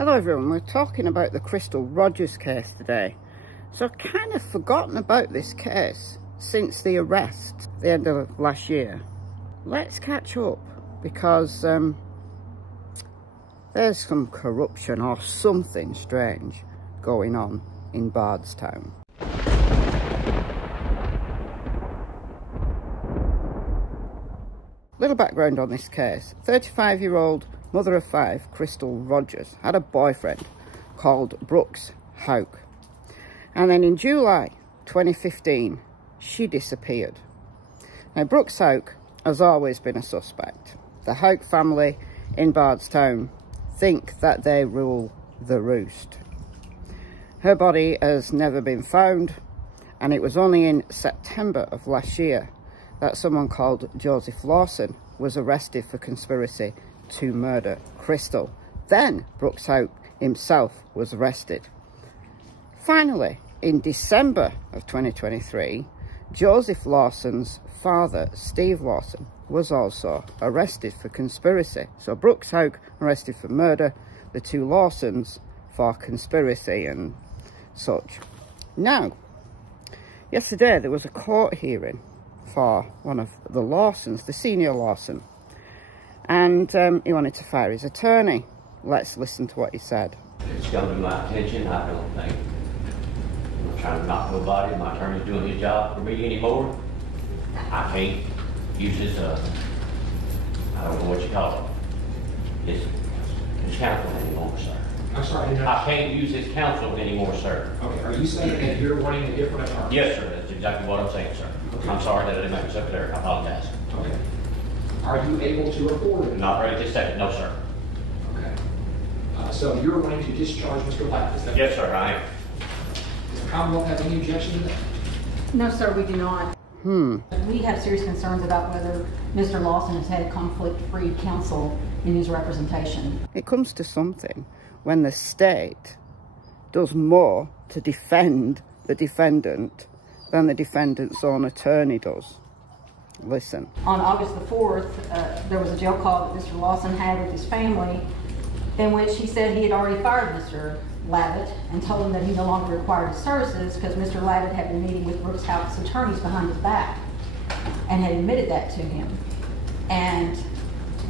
Hello everyone, we're talking about the Crystal Rogers case today. So I've kind of forgotten about this case since the arrest at the end of last year. Let's catch up because there's some corruption or something strange going on in Bardstown. Little background on this case. 35-year-old mother of 5, Crystal Rogers, had a boyfriend called Brooks Houck. And then in July 2015, she disappeared. Now, Brooks Houck has always been a suspect. The Houck family in Bardstown think that they rule the roost. Her body has never been found, and it was only in September of last year that someone called Joseph Lawson was arrested for conspiracy to murder Crystal. Then Brooks Houck himself was arrested. Finally, in December of 2023, Joseph Lawson's father, Steve Lawson, was also arrested for conspiracy. So Brooks Houck arrested for murder, the two Lawsons for conspiracy and such. Now, yesterday there was a court hearing for one of the Lawsons, the senior Lawson, and he wanted to fire his attorney. Let's listen to what he said. It's come to my attention, I don't think I'm not trying to knock nobody. My attorney's doing his job for me anymore. I can't use this, I don't know what you call it. His counsel anymore, sir. I'm sorry, I can't use his counsel anymore, sir. Okay, are you saying that you're wanting a different attorney? Yes, sir, that's exactly what I'm saying, sir. Okay. I'm sorry that I didn't make myself clear. I apologize. Okay. Are you able to report it? Not right this second, no, sir. Okay. So you're wanting to discharge Mr. Black, is that? Yes, sir, I am. Does the Commonwealth have any objection to that? No, sir, we do not. We have serious concerns about whether Mr. Lawson has had conflict-free counsel in his representation. It comes to something when the state does more to defend the defendant than the defendant's own attorney does. Listen. On August the 4th, there was a jail call that Mr. Lawson had with his family in which he said he had already fired Mr. Lavitt and told him that he no longer required his services because Mr. Lavitt had been meeting with Brooks Houck's attorneys behind his back and had admitted that to him, and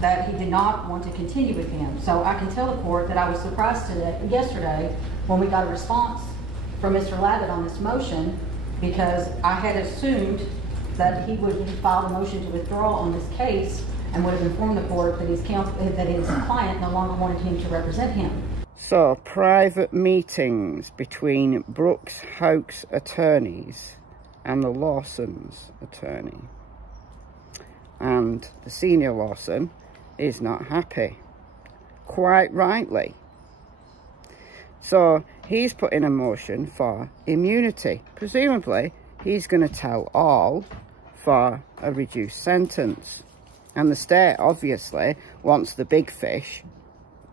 that he did not want to continue with him. So I can tell the court that I was surprised yesterday when we got a response from Mr. Lavitt on this motion, because I had assumed that he would file a motion to withdraw on this case and would have informed the court that his client no longer wanted him to represent him. So, private meetings between Brooks Houck's attorneys and the Lawson's attorney. And the senior Lawson is not happy. Quite rightly. So, he's put in a motion for immunity. Presumably, he's going to tell all for a reduced sentence. And the state obviously wants the big fish,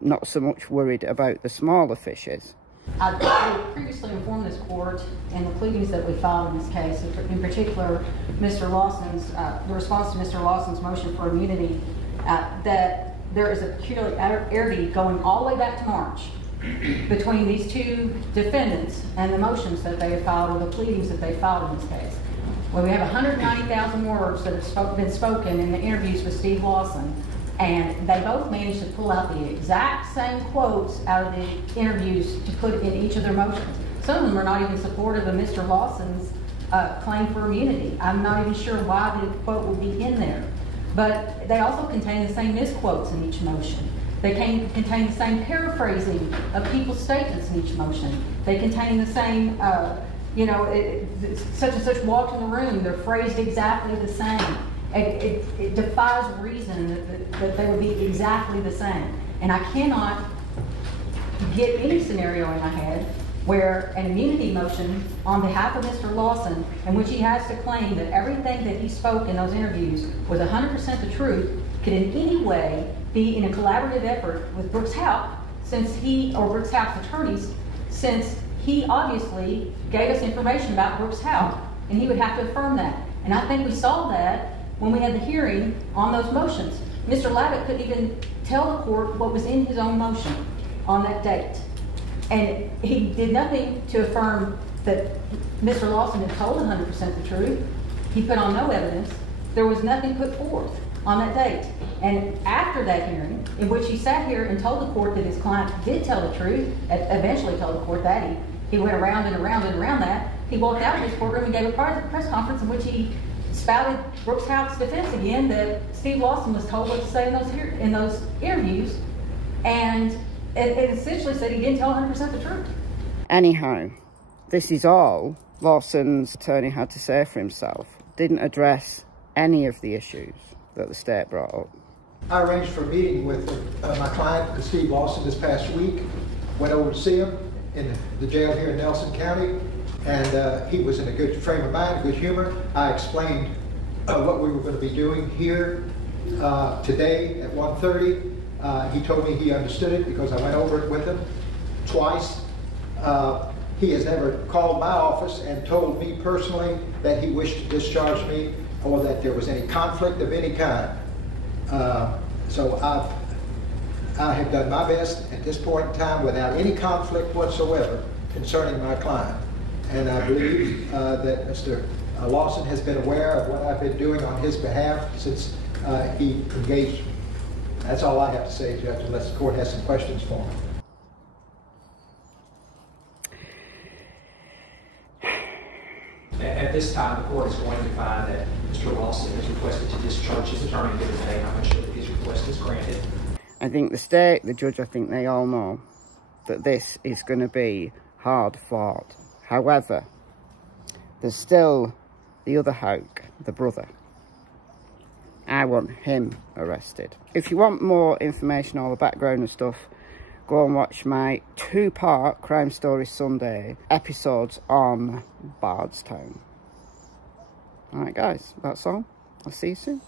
not so much worried about the smaller fishes. I previously informed this court in the pleadings that we filed in this case, in particular Mr. Lawson's, the response to Mr. Lawson's motion for immunity, that there is a peculiarity going all the way back to March between these two defendants and the motions that they have filed, or the pleadings that they filed in this case. Well, we have 190,000 words that have been spoken in the interviews with Steve Lawson, and they both managed to pull out the exact same quotes out of the interviews to put in each of their motions. Some of them are not even supportive of Mr. Lawson's claim for immunity. I'm not even sure why the quote would be in there. But they also contain the same misquotes in each motion. They contain the same paraphrasing of people's statements in each motion. They contain the same, such and such walked in the room. They're phrased exactly the same. It defies reason that they would be exactly the same. And I cannot get any scenario in my head where an immunity motion on behalf of Mr. Lawson, in which he has to claim that everything that he spoke in those interviews was 100% the truth, could in any way be in a collaborative effort with Brooks Houck, or Brooks Houck's attorneys, since he obviously gave us information about Brooks Houck, and he would have to affirm that. And I think we saw that when we had the hearing on those motions. Mr. Lavitt couldn't even tell the court what was in his own motion. on that date. And he did nothing to affirm that Mr. Lawson had told 100% the truth. He put on no evidence. There was nothing put forth on that date. And after that hearing, in which he sat here and told the court that his client did tell the truth, eventually told the court that, he went around and around and around that, he walked out of his courtroom and gave a press conference in which he spouted Brooks Houck's defense again, that Steve Lawson was told what to say in those interviews, and it essentially said he didn't tell 100% the truth. Anyhow, this is all Lawson's attorney had to say for himself. Didn't address any of the issues that the state brought up. I arranged for a meeting with my client, Steve Lawson, this past week. Went over to see him in the jail here in Nelson County, and he was in a good frame of mind, good humor. I explained what we were going to be doing here today at 1:30. He told me he understood it because I went over it with him twice. He has never called my office and told me personally that he wished to discharge me or that there was any conflict of any kind. So I have done my best at this point in time without any conflict whatsoever concerning my client. And I believe that Mr. Lawson has been aware of what I've been doing on his behalf since he engaged me. That's all I have to say, Judge, unless the court has some questions for me. At this time, the court is going to find that Mr. Lawson has requested to discharge his attorney given today. I'm not sure that his request is granted. I think the state, the judge, I think they all know that this is going to be hard fought. However, there's still the other Houck, the brother. I want him arrested. If you want more information, all the background and stuff, go and watch my 2-part Crime Story Sunday episodes on Bardstown. Alright guys, that's all. I'll see you soon.